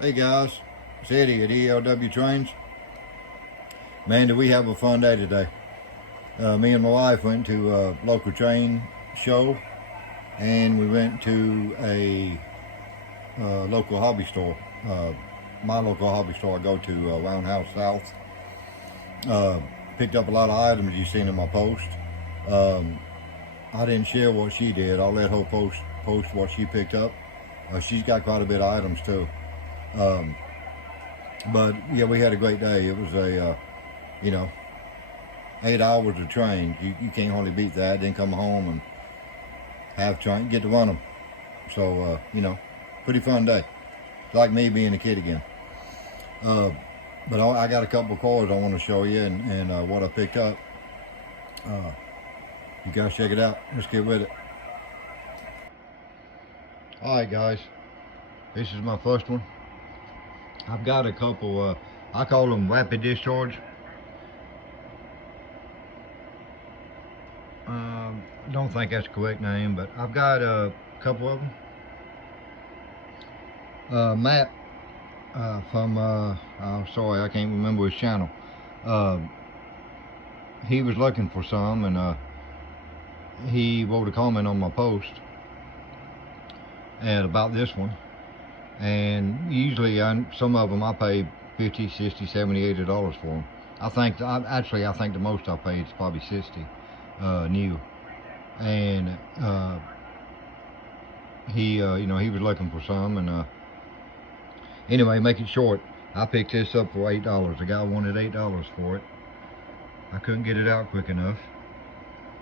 Hey guys, it's Eddie at ELW Trains. Man, did we have a fun day today. Me and my wife went to a local train show, and we went to a local hobby store. My local hobby store I go to, Roundhouse South. Uh, Picked up a lot of items you've seen in my post. Um, I didn't share what she did. I'll let her post what she picked up. She's got quite a bit of items too. Um, but yeah, we had a great day. It was a you know 8 hours of trains. You can't hardly beat that. Then come home and get to run them. So pretty fun day. It's like me being a kid again. Uh, but I got a couple of cars I want to show you and what I picked up. Uh, you guys check it out. Let's get with it. All right, guys. This is my first one. I've got a couple. I call them rapid discharge. I don't think that's the correct name, but I've got a couple of them. Matt from, sorry, I can't remember his channel. He was looking for some, and he wrote a comment on my post and about this one. And usually, some of them I pay $50, $60, $70, $80 for them. I think the most I paid is probably $60 new. And he was looking for some, and anyway, make it short, I picked this up for $8. The guy wanted $8 for it. I couldn't get it out quick enough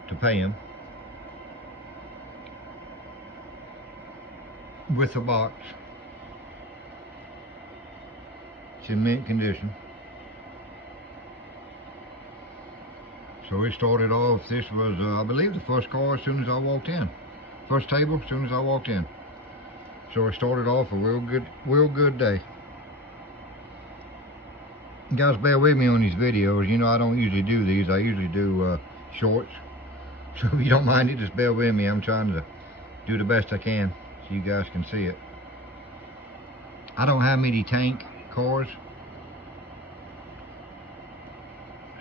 to pay him. With the box. It's in mint condition. So it started off, this was, I believe, the first car as soon as I walked in. First table as soon as I walked in. So it started off a real good day. You guys bear with me on these videos. You know I don't usually do these. I usually do shorts. So if you don't mind it, just bear with me. I'm trying to do the best I can so you guys can see it. I don't have many tank cars,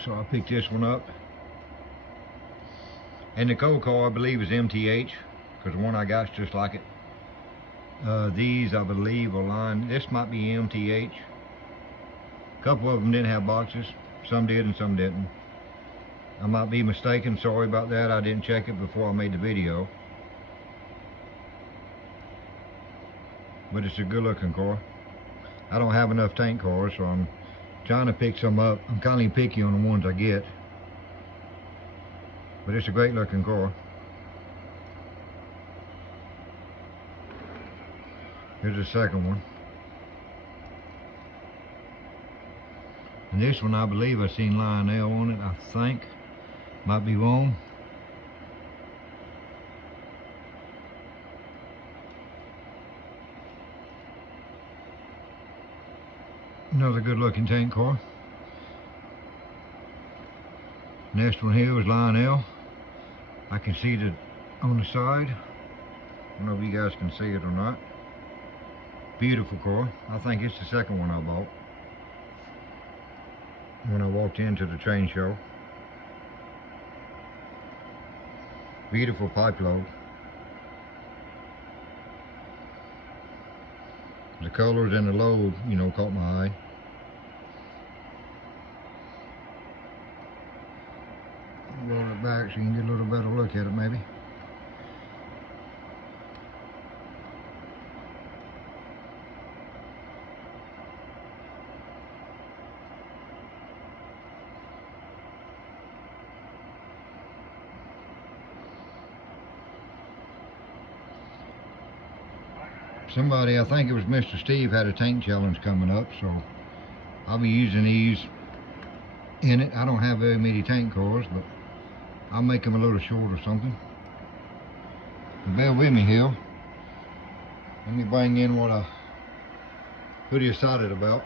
so I picked this one up. And the cold car, I believe, is MTH, because the one I got is just like it. These, I believe, are lined. This might be MTH. A couple of them didn't have boxes. Some did and some didn't. I might be mistaken. Sorry about that. I didn't check it before I made the video. But it's a good looking car. I don't have enough tank cars, so I'm trying to pick some up. I'm kind of picky on the ones I get. But it's a great looking car. Here's the second one. And this one, I believe I seen Lionel on it, I think. Might be wrong. Another good looking tank car. Next one here was Lionel. I can see it on the side. I don't know if you guys can see it or not. Beautiful car. I think it's the second one I bought when I walked into the train show. Beautiful pipe load. The colors and the load, caught my eye. Roll it back so you can get a little better look at it maybe. Somebody, I think it was Mr. Steve, had a tank challenge coming up, so I'll be using these in it. I don't have very many tank cars, but I'll make them a little short or something. Bear with me here. Let me bring in what I pretty excited about.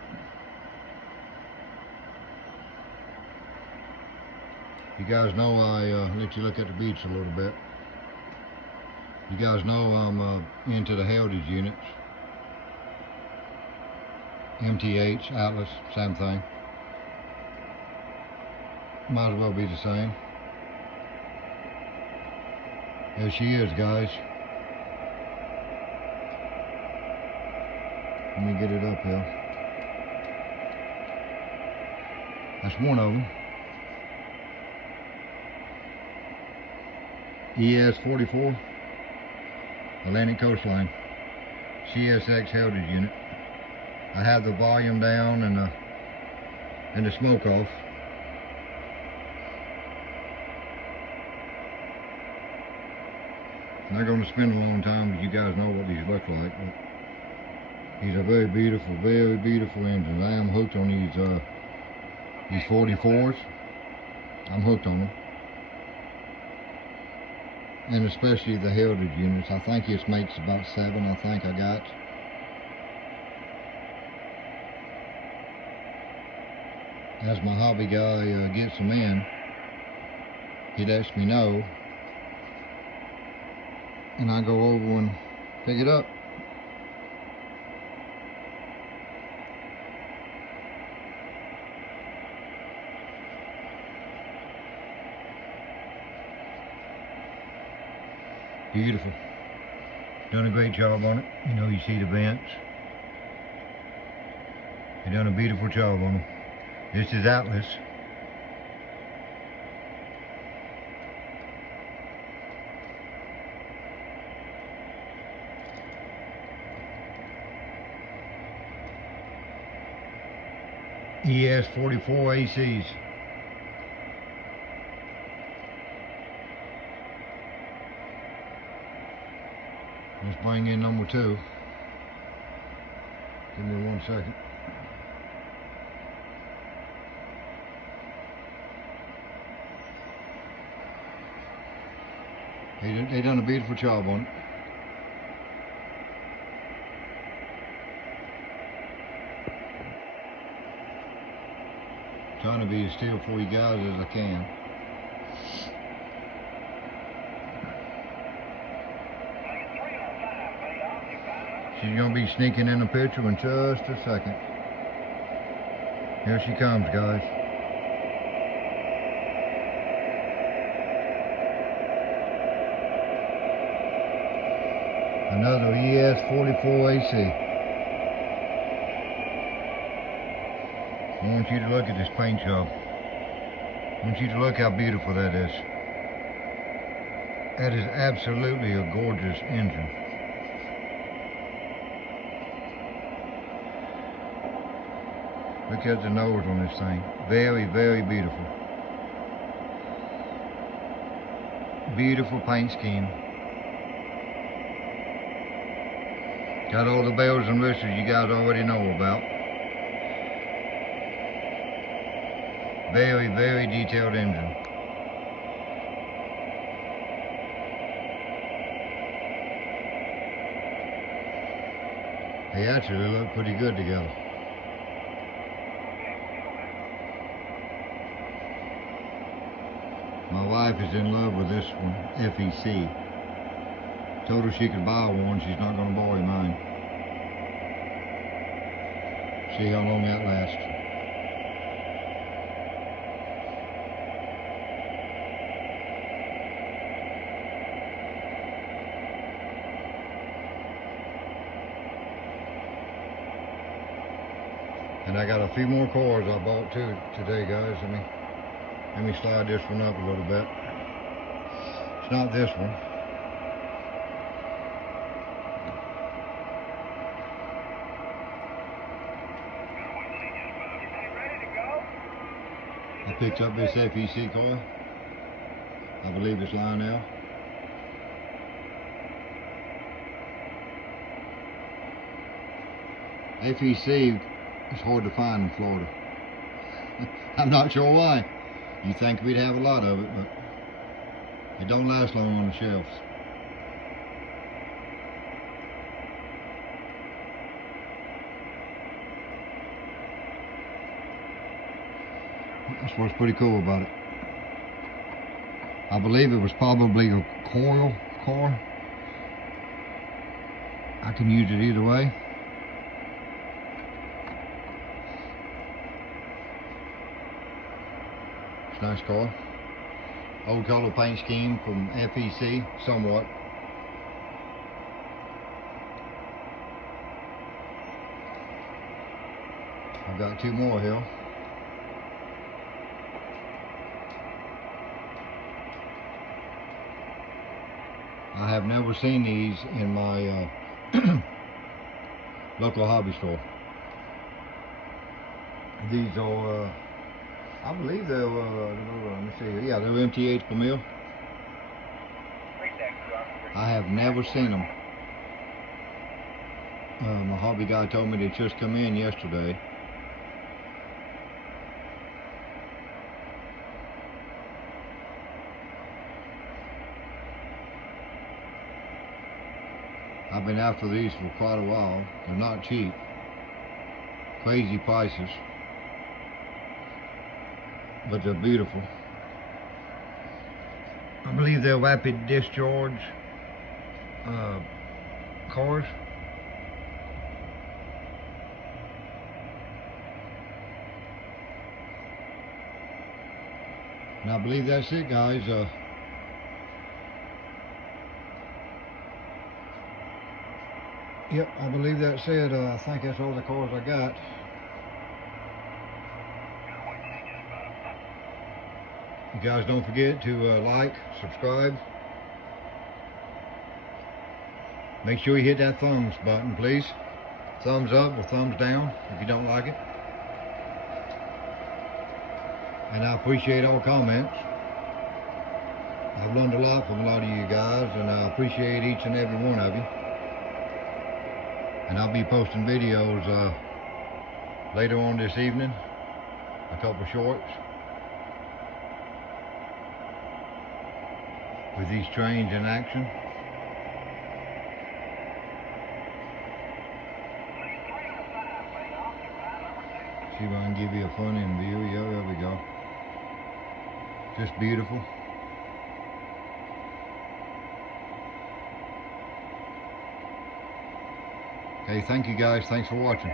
You guys know I let you look at the beach a little bit. You guys know I'm into the heritage units. MTH, Atlas, same thing. Might as well be the same. There she is, guys. Let me get it up here. That's one of them. Es44, Atlantic Coastline, CSX Heritage Unit. I have the volume down and the smoke off. I'm not going to spend a long time, but you guys know what these look like. But these are very beautiful engines. I am hooked on these 44s. I'm hooked on them. And especially the Heritage units. I think this makes about 7, I think I got. As my hobby guy gets them in, he lets me know, and I go over and pick it up. Beautiful. Done a great job on it. You know, you see the vents. They done a beautiful job on them. This is Atlas. Es44s. Let's bring in number 2. Give me 1 second. They done a beautiful job on it. Trying to be as still for you guys as I can. She's gonna be sneaking in the picture in just a second. Here she comes, guys. Another Es44AC. I want you to look at this paint job. I want you to look how beautiful that is. That is absolutely a gorgeous engine. Look at the nose on this thing. Very, very beautiful. Beautiful paint scheme. Got all the bells and whistles you guys already know about. Very, very detailed engine. They actually look pretty good together. My wife is in love with this one, FEC. Told her she could buy one, she's not going to borrow mine. See how long that lasts. And I got a few more cars I bought too today, guys. Let me slide this one up a little bit. It's not this one. I picked up this FEC car. I believe it's Lionel. FEC is hard to find in Florida. I'm not sure why. You think we'd have a lot of it, but it don't last long on the shelves. That's what's pretty cool about it. I believe it was probably a coil car. I can use it either way. nice car. Old color paint scheme from FEC, somewhat. I've got two more here. I have never seen these in my local hobby store. These are, I believe they're, let me see here. Yeah, they're MTH per mil. I have never seen them. My hobby guy told me they just come in yesterday. I've been after these for quite a while. They're not cheap. Crazy prices. But they're beautiful. I believe they're rapid discharge cars. And I believe that's it, guys. Yep, I believe that's it. I think that's all the cars I got. You guys don't forget to like, subscribe. Make sure you hit that thumbs button, please. Thumbs up or thumbs down if you don't like it. And I appreciate all comments. I've learned a lot from a lot of you guys, and I appreciate each and every one of you. And I'll be posting videos later on this evening, a couple shorts with these trains in action. See if I can give you a front-end view. Yeah, there we go. Just beautiful. Okay, thank you guys. Thanks for watching.